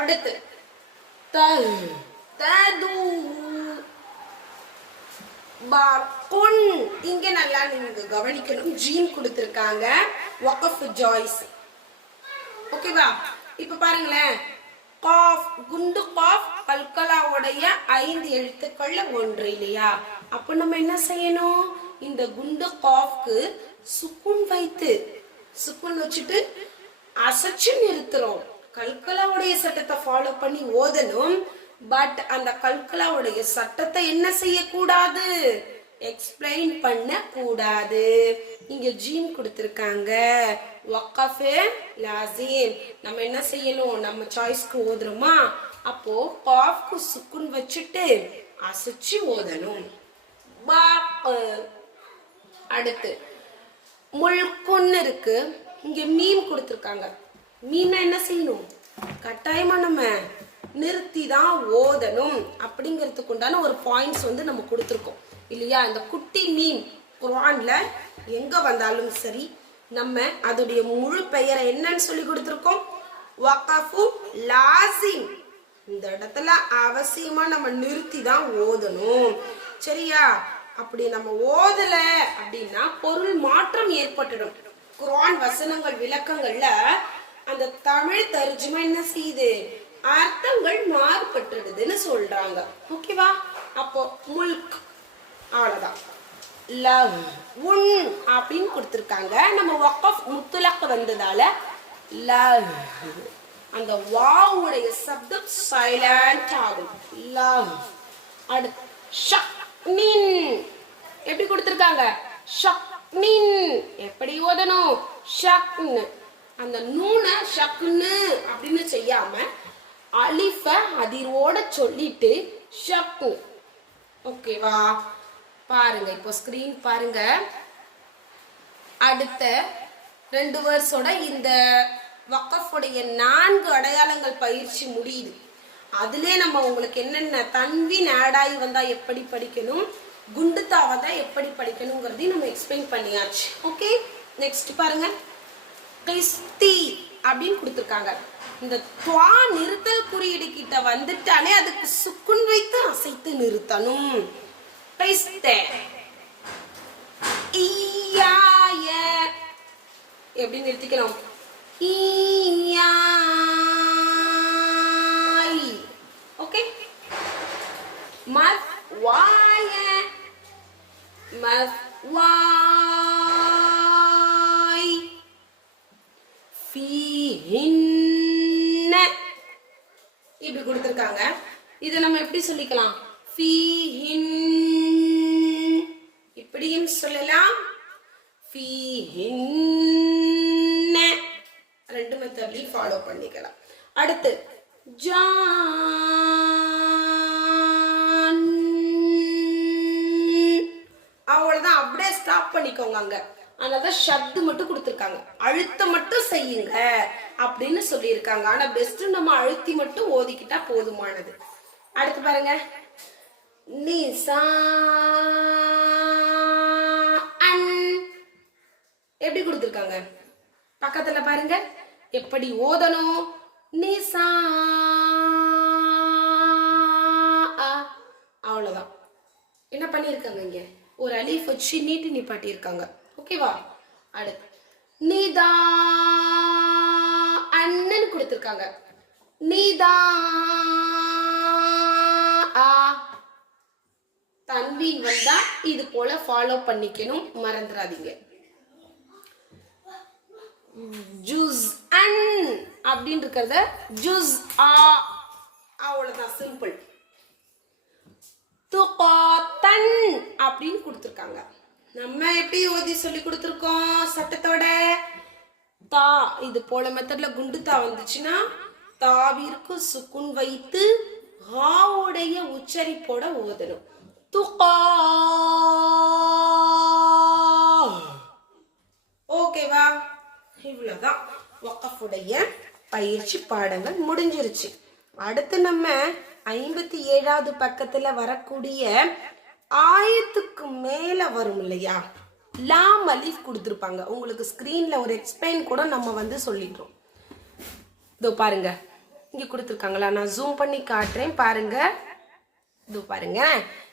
அடுத்து தது குன். இங்க நல்லா நீங்க கவனிக்கணும். ஜீன் கொடுத்திருக்காங்க. வக்ஃப் ஜாய்ஸ். ஓகேவா? இப்ப பாருங்களேன். காஃப், குண்டு காஃப் கல்கலாவுடைய 5 எழுத்துக்கள்ல ஒன்று இல்லையா? அப்ப நம்ம என்ன செய்யணும்? இந்த குண்டு காஃப்க்கு சுக்குன் வைத்து, சுக்குன் வச்சுட்டு அசைச்சு நிறுத்துறோம். கல்கலாவுடைய சட்டத்தை ஃபாலோ பண்ணி ஓதணும். பட் அந்த கல்கலாவுடைய சட்டத்தை என்ன செய்யக்கூடாது? எக்ஸ்பிளைன் பண்ண கூடாது. இங்க ஜீன் கொடுத்திருக்காங்க. வக்ஃப் லாசிம். நம்ம என்ன செய்யணும்? நம்ம சாய்ஸ்க்கு ஓதுறோமா? அப்போ காஃப்க்கு சுக்குன் வச்சுட்டு அசைச்சு ஓதணும். அடுத்து முல்குன்னு இருக்கு. இங்க மீம் கொடுத்திருக்காங்க. மீம்னா என்ன செய்யணும்? கட்டாயமா நம்ம நிறுத்தி தான் ஓதணும். அப்படிங்கிறதுக்கு உண்டான ஒரு பாயிண்ட்ஸ் வந்து நம்ம கொடுத்துருக்கோம் இல்லையா? இந்த குட்டி மீம் குர்ஆன்ல எங்க வந்தாலும் சரி நம்ம அதோடைய முழு பெயரை என்னன்னு சொல்லி கொடுத்துருக்கோம். வக்ஃபு லாசிம். இந்த இடத்துல அவசியமா நம்ம நிறுத்தி தான் ஓதணும். சரியா? அப்படி நம்ம ஓதல அப்படின்னா பொருள் மாற்றம் ஏற்பட்டுடும். குர்ஆன் வசனங்கள் விளக்கங்கள்ல அந்த தமிழ் தர்ஜுமா என்ன செய்யுது? அர்த்தங்கள் மாறுபட்டுடுதுன்னு சொல்றாங்க. ஓகேவா? அப்போ முல்க் அவ்வளவுதான். லவ் உன் அப்படின்னு கொடுத்திருக்காங்க. நம்ம வக்ஃப் முத்துலக் வந்ததால லவ் அந்த வாவுடைய சப்தம் சைலண்ட் ஆகும். லவ். அடுத்து ஷக்னின். எப்படி கொடுத்திருக்காங்க? ஷக்னின். எப்படி ஓதணும்? ஷக்னு. அந்த நூனை ஷக்னு அப்படின்னு செய்யாம அலிஃப அதிரோட சொல்லிட்டு ஷக்னு. ஓகேவா? பாருங்க, இப்போ ஸ்கிரீன் பாருங்க. அடுத்த 2 வேர்ஸோட இந்த வக்ஃபுடைய 4 அடையாளங்கள் பயிற்சி முடியுது. அதுல நம்ம உங்களுக்கு என்னென்ன தன்வீன் ஆட் ஆகி வந்தா எப்படி படிக்கணும், குண்டுத்தா வந்தா எப்படி படிக்கணுங்கிறதையும் நம்ம எக்ஸ்பிளைன் பண்ணியாச்சு. ஓகே, நெக்ஸ்ட் பாருங்க. கிஸ்தி அப்படின்னு கொடுத்துருக்காங்க. இந்த துவா நிறுத்தல் குறியீடு கிட்ட வந்துட்டாலே அதுக்கு சுக்குன் வைத்து அசைத்து நிறுத்தணும். எப்படி நிறுத்திக்கணும்? ஓகே. மத்வாய மத்வாய் ஃபீஹின்ன இப்படி கொடுத்திருக்காங்க. இதை நம்ம எப்படி சொல்லிக்கலாம்? ஃபீஹின் இப்படியும் சொல்லலாம். ஃபீஹின்ன 2 மெத்தட்லயும் ஃபாலோ பண்ணிக்கலாம். அடுத்து ஜான். அவ்வளவுதான், அப்படியே ஸ்டாப் பண்ணிக்கோங்க அங்க. அதனாலதான் ஷத்து மட்டும் கொடுத்துருக்காங்க. அழுத்தம் மட்டும் செய்யுங்க அப்படின்னு சொல்லியிருக்காங்க. ஆனா பெஸ்ட் நம்ம அழுத்தி மட்டும் ஓதிக்கிட்டா போதுமானது. அடுத்து பாருங்க. நிசா எப்படி கொடுத்துருக்காங்க? பக்கத்துல பாருங்க எப்படி ஓதணும். நிசா. அவ்வளவுதான். என்ன பண்ணிருக்காங்க? இங்க ஒரு அலீஃப் வச்சு நீட்டி நிப்பாட்டி இருக்காங்க. ஓகேவா? அடுத்து நிதா அண்ணன் கொடுத்திருக்காங்க. நிதா தன்வீன் வந்தா இது போல ஃபாலோ பண்ணிக்கணும், மறந்துடாதீங்க. ஜுஸ் அன் அப்படின்னு இருக்கிறத ஜுஸ் ஆ. அவ்வளவுதான், சிம்பிள். துகாத்தன் அப்படின்னு கொடுத்திருக்காங்க. நம்ம எப்படி ஓதி சொல்லி கொடுத்துருக்கோம்? சட்டத்தோட தா இது போல மெத்தட்ல குண்டு தா வந்துச்சுன்னா தாவிற்கு சுக்குன் வைத்து ஹாவுடைய உச்சரிப்போட ஓதணும். துகா. ஓகேவா? இவ்வளவுதான் வக்ஃபுடைய பயிற்சி பாடங்கள் முடிஞ்சிருச்சு. அடுத்து நம்ம 57வது பக்கத்துல வரக்கூடிய ஆயத்துக்கு மேல வரும் இல்லையா, லாம் அலிஃப் கொடுத்துருப்பாங்க. உங்களுக்கு ஸ்கிரீன்ல ஒரு எக்ஸ்பிளைன் கூட நம்ம வந்து சொல்லிடுறோம். இதோ பாருங்க. இங்கே கொடுத்துருக்காங்களா, நான் ஜூம் பண்ணி காட்டுறேன் பாருங்க. இது பாருங்க,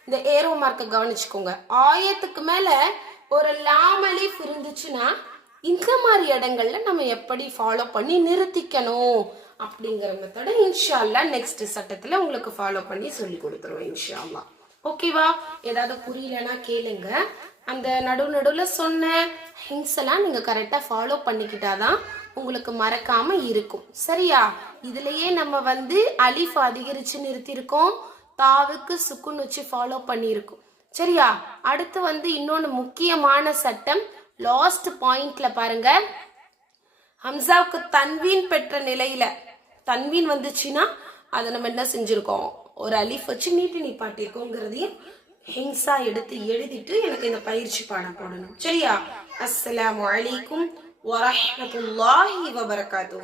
இந்த ஏரோ மார்க்கை கவனிச்சுக்கோங்க. ஆயத்துக்கு மேல ஒரு லாம் அலிஃப் இருந்துச்சுன்னா இந்த மாதிரி இடங்கள்ல நம்ம எப்படி ஃபாலோ பண்ணி நிறுத்திக்கணும் அப்படிங்கிற மெத்தட இன்ஷா அல்லாஹ் நெக்ஸ்ட் சட்டத்துல உங்களுக்கு ஃபாலோ பண்ணி சொல்லி கொடுத்துருவோம் இன்ஷா அல்லாஹ். ஓகேவா? ஏதாவது புரியலன்னா கேளுங்க. அந்த நடுவுல சொன்ன ஹிங்ஸ் எல்லாம் நீங்க கரெக்டா ஃபாலோ பண்ணிக்கிட்டாதான் உங்களுக்கு மறக்காம இருக்கும். சரியா? இதுலயே நம்ம அலிஃப் அதிகரிச்சு நிறுத்திருக்கோம், தாவுக்கு சுக்குன் வச்சு ஃபாலோ பண்ணியிருக்கோம். சரியா? அடுத்து இன்னொன்னு முக்கியமான சட்டம், லாஸ்ட் பாயிண்ட்ல பாருங்க, ஹம்சாவுக்கு தன்வீன் பெற்ற நிலையில தன்வீன் வந்துச்சுன்னா அதை நம்ம என்ன செஞ்சிருக்கோம், ஒரு அலிஃப் வச்சு நீட்டி நிப்பாட்டிருக்கோங்கிறதையும் ஹிங்ஸா எடுத்து எழுதிட்டு எனக்கு இந்த பயிற்சி பாடம் போடணும். சரியா? அஸ்ஸலாமு அலைக்கும் வரஹ்மத்துல்லாஹி வபரகாத்துஹு.